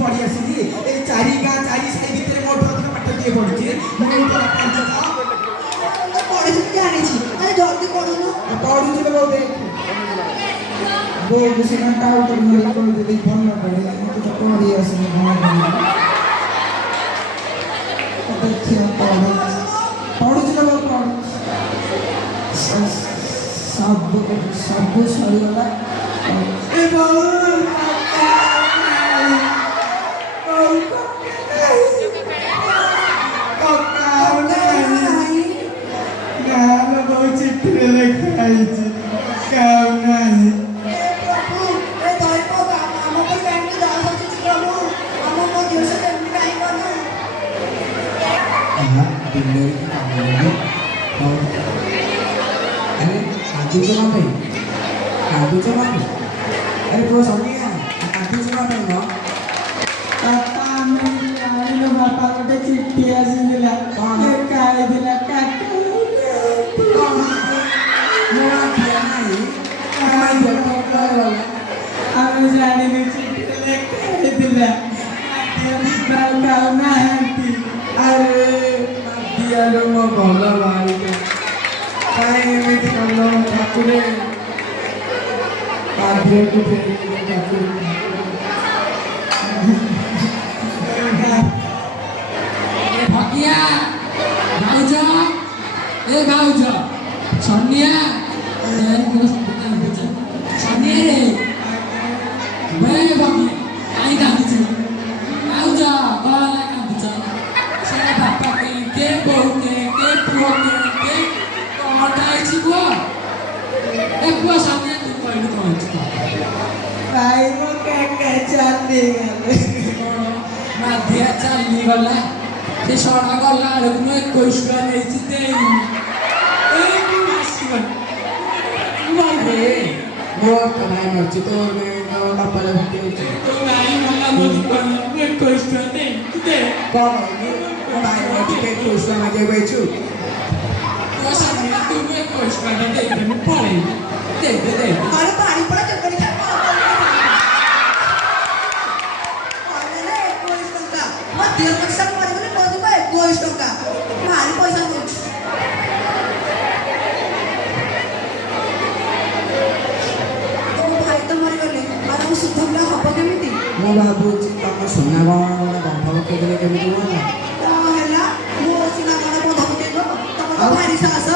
पढ़ी आसी ए चारि गाँ चारि साई भितर मोट पाठ किए पढ़ी पढ़ी जानी अरे जल्दी पढ़ुनु पढ़ू बोलते बोल से घंटा ऊपर में कर दे फोन न पड़े तो पढ़ी आसी देखिए पढ़ू सब सरीगला चिट्ठी लिखाई अरे वो सोनिया काटू चला पे न पापा मैं बापा को चिट्ठी आसीला ये काय दिला काटू मोरा दिया नहीं काय देखो वाला हम जाने में चिट्ठी लेके दिला मैं काऊ ना हंती अरे दिया लो मो भला भाई काय में कलो ठाकुरे भकिया भाउज ए भाउज सोनिया सोनिया रे मैं भकिया आई कांदुछ भाउज गला कांदुछ से बापा के बोउ के पुओ के कोटाई छिबो ए पुओ सोनिया तू कहलु कोन भाई वो क्या चलने गले माधिया चलनी गला से सड़ा गला रुकनो 21 का नहीं जीते ए मासीवन मारे वो कमाई मर्ची तो मैं पापा ले भूखे तो नहीं मल्ला मोदी को 21 का नहीं जीते कौन कमाई मर्ची के 21 का मजे बेचू तो सामने तू 21 का नहीं दे मैं पड़े दे अरे पानी पड़ा चल पड़ी दिया पैसा मारी गले मोदी को 21 टका मारी पैसा दो तो भाई तो मरी गले और हम सुधरला हबो केमिति मो बाबू तम सुना गण बंध पकेदेले केमिति होला हला मो सुना गण बंध पकेबो तम भारी साहस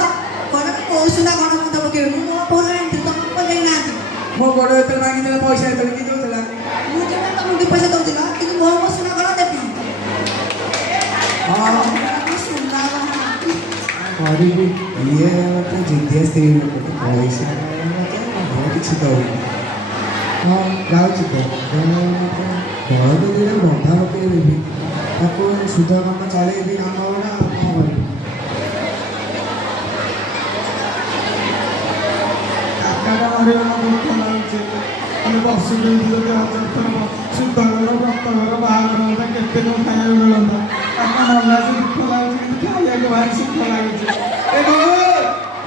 कोन को सुना गण बंध पकेबो मो फोन एंट्री तम पले नाती मो बड़ एते मांगी देला पैसा एते कि दोतला मो जेबे तम के पैसा दोतिला किंतु मो सुना गण देबी गरीबी ये तो जिद्दिया स्त्री लोग पैसा बहुत किसी करूँ हाँ जाऊँगी घर को दिले बंधा पकेबी ताको सुध काम चले भी काम होना कौन करी काका मरे दुख लागे ଆମେ ବର୍ଷ ସୁଧ ଘର ବ୍ରତ ଘର ବାହାଘର ହେଲା କେତେ କ'ଣ ଖାଇବାକୁ ମିଳନ୍ତା ତାକୁ ମଲା ସେ ଦୁଃଖ ଲାଗୁଛି ଖାଇବାକୁ ଭାରି ସୁଖ ଲାଗୁଛି ଏ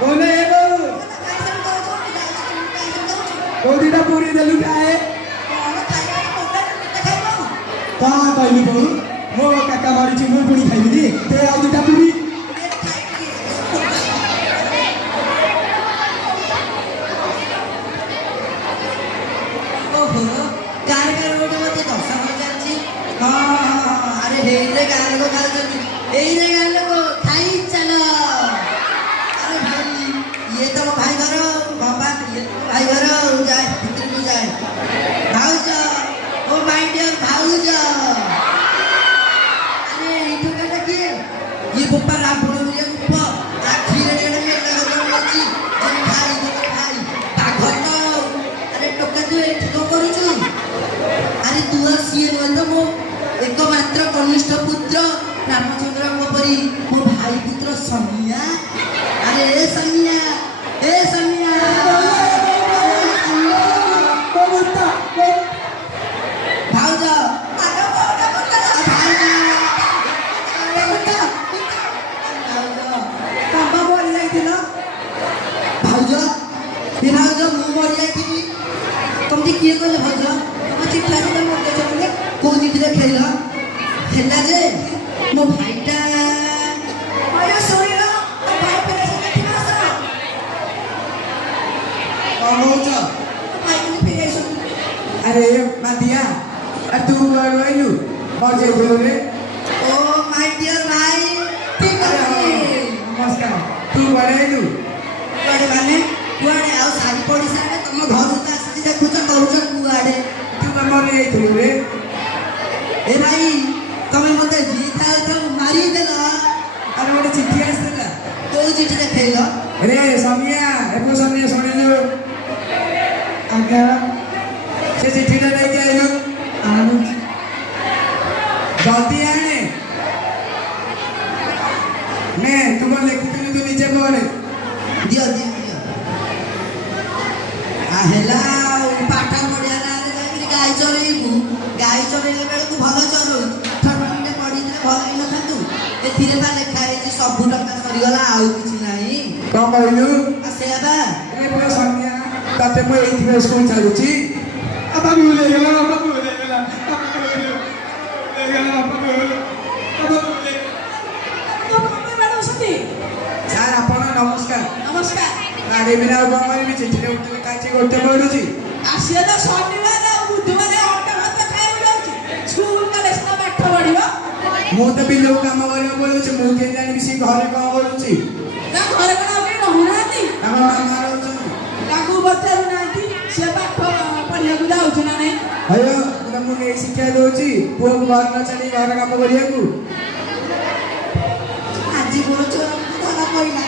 ବୋଲେ ଏ ବୋଉ କୋଉ ଦିଟା ପୁରୀ ଦେଲୁ ଖାଏ କ'ଣ କହିଲି ବୋଉ ମୋ କାକା ମାରିଛି ମୁଁ ପୁଣି ଖାଇବିନି ଦେ ଆଉ ଦିଟା ପୁରୀ एकमात्र कनिष्ठ पुत्र रामचंद्र परी मो भाई पुत्र समिया अरे ए समिया भाउज किए कहले भाउज चिट्ठी आसी मोर कौ चिठी ମାଧିଆ ତୁ କୁଆଡେ ରହିଲୁ କଣ ଯାଇଥିଲୁ ରେ ଓ ମାଇ ଡିୟର ଭାଇ ଠିକ ଅଛି ନମସ୍କାର ତୁ କୁଆଡେ ଆଇଲୁ କୁଆଡେ ମାନେ କୁଆଡେ ଆଉ ସାରି ପଡିଶା ଆଡେ ତମ ଘରକୁ ତ ଆସିକି ଦେଖୁଛ କହୁଛ କୁଆଡେ ତୁ କାମରେ ଯାଇଥିଲୁ ରେ ଏ ଭାଇ ତମେ ମତେ ଜିଥାଉ ମାରିଦେଲ ଆରେ ଗୋଟେ ଚିଠି ଆସିଥିଲା କୋଉ ଚିଠି ଦେଖେଇଲ ରେ ସମିଆ ଏପୁ ସମିଆ ଶୁଣିଲୁ ଆଜ୍ଞା ସେ ଚିଠିଟା ନେଇକି ଆଇଲୁ ଆଣୁଛି ଜଲ୍ଦି ଆଣେ ନେ ତୁ କଣ ଲେଖିଥିଲୁ ତୁ ନିଜେ ପଢେ ଦିଅ ଦିଅ ଦିଅ ହେଲା ଆଉ ପାଠ ପଢିଆ ନାଁରେ ଯାଇକିରି ଗାଈ ଚରେଇବୁ ଗାଈ ଚରେଇଲା ବେଳକୁ ଭଲ ଚରଉ ପାଠ ଟିକେ ପଢିଥିଲେ ଭଲ ହେଇନଥାନ୍ତୁ ଏଥିରେ ବା ଲେଖା ହେଇଛି ସବୁ ଟଙ୍କା ସରିଗଲା ଆଉ କିଛି ନାହିଁ କଣ କହିଲୁ ଆଉ ସେଇଆ ବା ଏ ପୁରା ସମିଆ ତତେ ମୁଁ ଏଇଥିପାଇଁ ସ୍କୁଲ ଛାଡୁଛି ବାପା ଭୁଲ ହେଇଗଲା ବାପା ଭୁଲ ହେଇଗଲା ବାପା ଭୁଲ ହେଇଗଲା ବାପା ଭୁଲ ସାର୍ ଆପଣ ନମସ୍କାର ନମସ୍କାର ଆରେ ବିନା ଆଉ କଣ କରିବି ଚିଠିରେ ଉଠିଲେ କାହିଁକି ଗୋଟେ ପଡୁଛି ଆସିବା ତ ଶନିବାର ଆଉ ବୁଧବାର ଅଟା ଭାତ ଖାଇବାକୁ ଯାଉଛି ସ୍କୁଲ କଲେଜ ତ ପାଠ ପଢିବ ମୁଁ ତ ବିଲକୁ କାମ କରିବାକୁ ପଡୁଛି ମୁଁ କେମିତି ଜାଣିବି ସେ ଘରେ କଣ କରୁଛି ତା ଘରେ କଣ ଆଉ କେହି ରହୁନାହାନ୍ତି ତାଙ୍କ ମାମା ରହୁଛନ୍ତି ତାକୁ ପଚାରୁନାହାନ୍ତି ସେ ପାଠ ପଢିବାକୁ ଯାଉଛି ନା ନାଇଁ ଆଜ୍ଞା ମୁଁ ଏଇ ଶିକ୍ଷା ଦଉଛି ପୁଅକୁ ଘର ନ ଛାଡି ଘର କାମ କରିବାକୁ ଆଜି ମୋର ଚୋରକୁ ଧରା ପଇଲା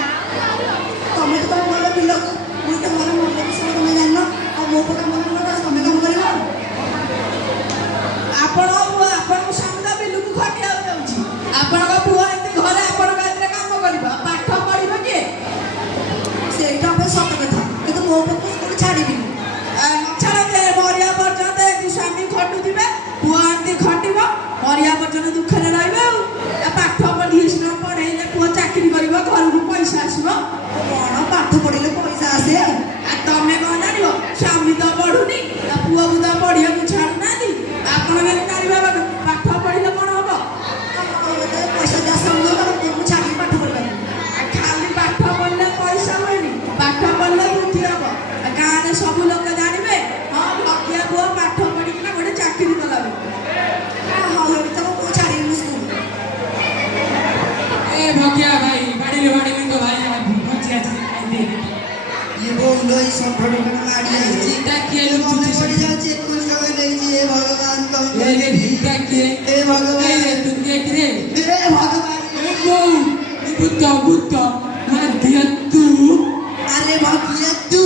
ତମେ ତ ତମ ଭଲ ପିଲାକୁ ମୁଁ ତ ମୋର ମନ ବିଷୟ ତମେ ଜାଣିନ ଆଉ ମୋ ପକା ମନ କଥା ତମେ କାମ କରିବ ଆପଣଙ୍କ ସ୍ୱାମୀ ତ ବିଲକୁ ଖଟିବାକୁ ଯାଉଛି ଆପଣଙ୍କ ପୁଅ ଏମିତି ଘରେ ଆପଣଙ୍କ ହାତରେ କାମ କରିବ ପାଠ ପଢିବ କିଏ ସେଇଟା ଆପଣ ସତ କଥା କିନ୍ତୁ ମୋ ପୁଅକୁ ସ୍କୁଲ ଛାଡ଼ିବିନି ଛାଡ଼ନ୍ତେ ମରିବା ପର୍ଯ୍ୟନ୍ତ ଏମିତି ସ୍ୱାମୀ ଖଟୁଥିବେ ପୁଅ ଏମିତି ଖଟିବ ମରିବା ପର୍ଯ୍ୟନ୍ତ ଦୁଃଖରେ ରହିବେ ଆଉ ପାଠ ପଢିଲେ ପଢେଇଲେ ପୁଅ ଚାକିରି କରିବ ଘରକୁ ପଇସା ଆସିବ କଣ ପାଠ ପଢିଲେ ପଇସା ଆସେ ଆଉ ତମେ କଣ ଜାଣିବ ସ୍ୱାମୀ ତ ପଢୁନି ତା ପୁଅକୁ ତ ପଢିବାକୁ ଛାଡୁନାହାନ୍ତି ଆପଣ କେମିତି ଜାଣିବା ପାଠ ପଢିଲେ କଣ ହବ ପଇସା ଚାଷ ପୁଅକୁ ଛାଡ଼ିକି ପାଠ ପଢିବାକୁ ଖାଲି ପାଠ ପଢିଲେ ପଇସା ହୁଏନି ପାଠ ପଢିଲେ ବୃଦ୍ଧି ହବ ଗାଁରେ ସବୁ ଲୋକ ଜାଣିବେ ହଁ ଲକିଆ ପୁଅ ପାଠ ପଢିକିନା ଗୋଟେ ଚାକିରି କଲା ହଉ ତମ ପୁଅ ଛାଡ଼ିବି ସ୍କୁଲ ए भगिया भाई बाड़ी तो भाई भुजी आज खाई दे ये बोलो ई सब फटो में मारी है चिंता किए ये लोग मने पड़ी जाउची कुछ समय नहीं जी हे भगवान तुम ये ले चिंता किए हे भगवान ले तुम देख रे हे भगवान ए वो बुत्ता माध्य तू अरे भगिया तू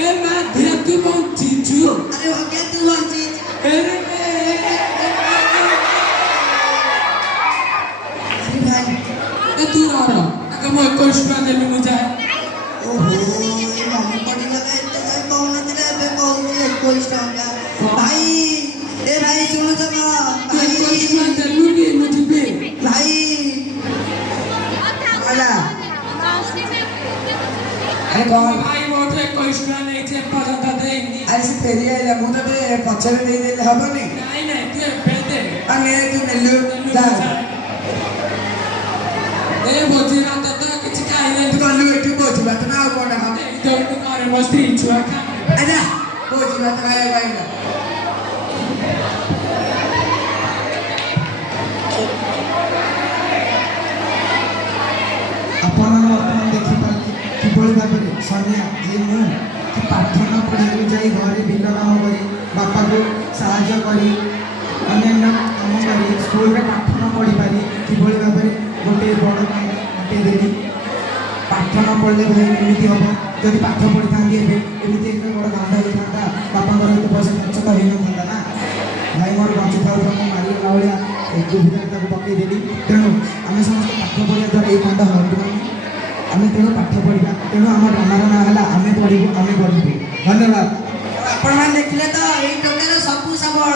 ए माध्य तू पहुंची छु अरे भगिया तू बंची ए अरे भाई तू रहा अगर मैं कोशिश दे लूं मुझे ओहो ये मने पड़ी गला एते जाय कौन नथिले बे कौन 21 टका भाई ए भाई सुनो जमा भाई कोशिश दे लूं कि मुझे पे भाई आला अरे कौन भाई वो तो कोशिश नहीं थे पसंद दे अरे से फेरी आइला ମୁଁ ତ ପଛରେ ଦେଇ ଦେଲେ ହବନି नहीं नहीं तू बेटे अने तू नेलु जा ए बोझे ना तो किसी का ही तू कल्लू एठू बोझ बात ना ଆଉ कोन हम तो तुम्हारे मस्ती छुआ खा आजा बोझ बात आए भाईला ଆପଣ ବର୍ତ୍ତମାନ ଦେଖିପାରିଲେ କିଭଳି ଭାବରେ ସନିଆ ଯେ ମୁଁ କି ପାଠ ନ ପଢ଼ିବାକୁ ଯାଇ ଘରେ ବିଲ କାମ କରି ବାପାକୁ ସାହାଯ୍ୟ କରି ଅନ୍ୟାନ୍ୟ କାମ କରି ସ୍କୁଲରେ ପାଠ ନ ପଢ଼ିପାରି କିଭଳି ଭାବରେ ଗୋଟିଏ ବଡ଼ କାମ ଦେଲି ପାଠ ନ ପଢ଼ିଲେ ଭାଇ ଏମିତି ହେବ ଯଦି ପାଠ ପଢ଼ିଥାନ୍ତି ଏବେ ଏମିତି ଏକ ବଡ଼ କାମ ହେଇଥାନ୍ତା ବାପାଙ୍କର ଏତେ ପଇସା ଖର୍ଚ୍ଚ ତ ହେଇନଥାନ୍ତା ନା ଭାଇ ମୋର ବଞ୍ଚୁଥାଉ ମୁଁ ମାରିଗଲା ଭଳିଆ ସୁବିଧାରେ ତାକୁ ପକାଇଦେଲି ତେଣୁ ଆମେ ସମସ୍ତେ ପାଠ ପଢ଼ିବା ଦ୍ୱାରା ଏଇ କାଣ୍ଡ ହଟିବନି ଆମେ ତେଣୁ ପାଠ ପଢ଼ିବା ତେଣୁ ଆମ ଡ୍ରାମାର ନାଁ ହେଲା ଆମେ ପଢ଼ିବୁ ଆମେ ପଢ଼ିବୁ ଧନ୍ୟବାଦ ଆପଣମାନେ ଦେଖିଲେ ତ ଏଇ ଟୋକାର ସବୁ ସବଳ